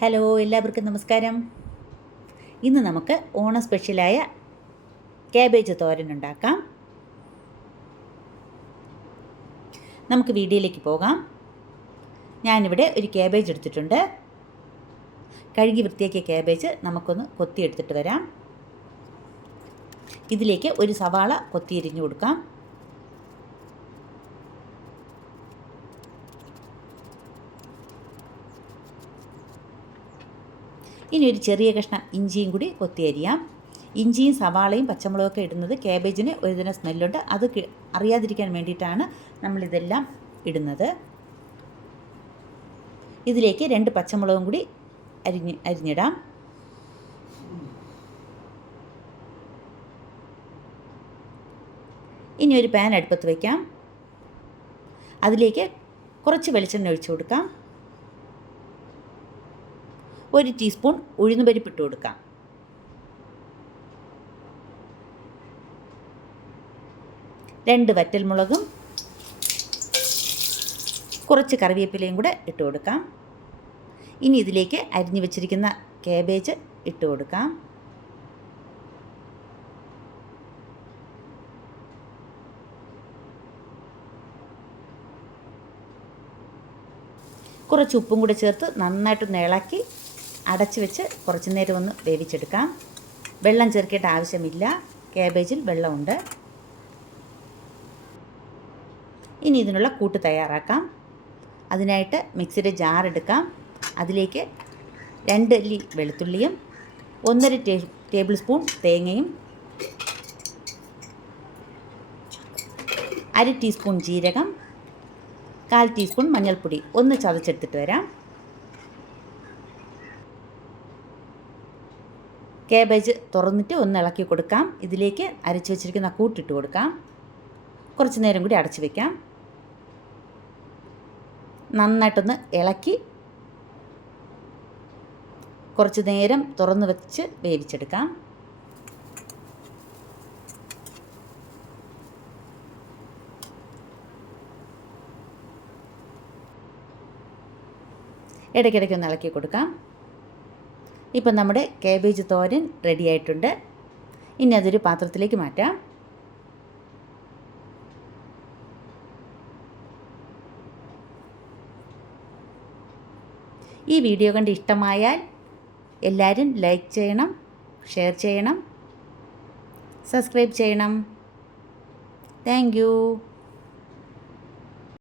Hello, എല്ലാവർക്കും നമസ്കാരം. ഇന്ന് നമുക്ക് ഓണം സ്പെഷ്യലായ ക്യാബേജ് തോരൻ ഉണ്ടാക്കാം. നമുക്ക് വീഡിയോയിലേക്ക് പോകാം. ഞാനിവിടെ ഒരു ക്യാബേജ് എടുത്തിട്ടുണ്ട്. കഴുകി വൃത്തിയാക്കിയ ക്യാബേജ് നമുക്കൊന്ന് കൊത്തിയെടുത്തിട്ട് വരാം. ഇതിലേക്ക് ഒരു സവാള കൊത്തിയരിഞ്ഞു കൊടുക്കാം. ഇനി ഒരു ചെറിയ കഷ്ണം ഇഞ്ചിയും കൂടി കൊത്തിയരിയാം. ഇഞ്ചിയും സവാളയും പച്ചമുളകൊക്കെ ഇടുന്നത് ക്യാബേജിന് ഒരുതരം സ്മെല്ലുണ്ട്. അത് അറിയാതിരിക്കാൻ വേണ്ടിയിട്ടാണ് നമ്മളിതെല്ലാം ഇടുന്നത്. ഇതിലേക്ക് 2 പച്ചമുളകും കൂടി അരിഞ്ഞിടാം. ഇനി ഒരു പാൻ അടുപ്പത്ത് വയ്ക്കാം. അതിലേക്ക് കുറച്ച് വെളിച്ചെണ്ണ ഒഴിച്ചു കൊടുക്കാം. 1 ടീസ്പൂൺ ഉഴുന്നുപരിപ്പ് ഇട്ട് കൊടുക്കാം. രണ്ട് വറ്റൽമുളകും കുറച്ച് കറിവേപ്പിലയും കൂടെ ഇട്ട് കൊടുക്കാം. ഇനി ഇതിലേക്ക് അരിഞ്ഞു വെച്ചിരിക്കുന്ന ക്യാബേജ് ഇട്ട് കൊടുക്കാം. കുറച്ച് ഉപ്പും കൂടെ ചേർത്ത് നന്നായിട്ടൊന്ന് ഇളക്കി അടച്ച് വെച്ച് കുറച്ച് നേരം ഒന്ന് വേവിച്ചെടുക്കാം. വെള്ളം ചേർക്കേണ്ട ആവശ്യമില്ല, ക്യാബേജിൽ വെള്ളമുണ്ട്. ഇനി ഇതിനുള്ള കൂട്ട് തയ്യാറാക്കാം. അതിനായിട്ട് മിക്സിയുടെ ജാർ എടുക്കാം. അതിലേക്ക് 2 അല്ലി വെളുത്തുള്ളിയും 1.5 ടേബിൾ സ്പൂൺ തേങ്ങയും 1/2 ടീസ്പൂൺ ജീരകം, 1/4 ടീസ്പൂൺ മഞ്ഞൾപ്പൊടി ഒന്ന് ചതച്ചെടുത്തിട്ട് വരാം. ക്യാബേജ് തുറന്നിട്ട് ഒന്ന് ഇളക്കി കൊടുക്കാം. ഇതിലേക്ക് അരച്ച് വെച്ചിരിക്കുന്ന കൂട്ടിട്ട് കൊടുക്കാം. കുറച്ച് നേരം കൂടി അടച്ച് വയ്ക്കാം. നന്നായിട്ടൊന്ന് ഇളക്കി കുറച്ച് നേരം തുറന്ന് വെച്ച് വേവിച്ചെടുക്കാം. ഇടയ്ക്കിടയ്ക്ക് ഒന്ന് ഇളക്കി കൊടുക്കാം. ഇപ്പം നമ്മുടെ ക്യാബേജ് തോരൻ റെഡി ആയിട്ടുണ്ട്. ഇനി അതൊരു പാത്രത്തിലേക്ക് മാറ്റാം. ഈ വീഡിയോ കണ്ട് ഇഷ്ടമായാൽ എല്ലാവരും ലൈക്ക് ചെയ്യണം, ഷെയർ ചെയ്യണം, സബ്സ്ക്രൈബ് ചെയ്യണം. Thank you.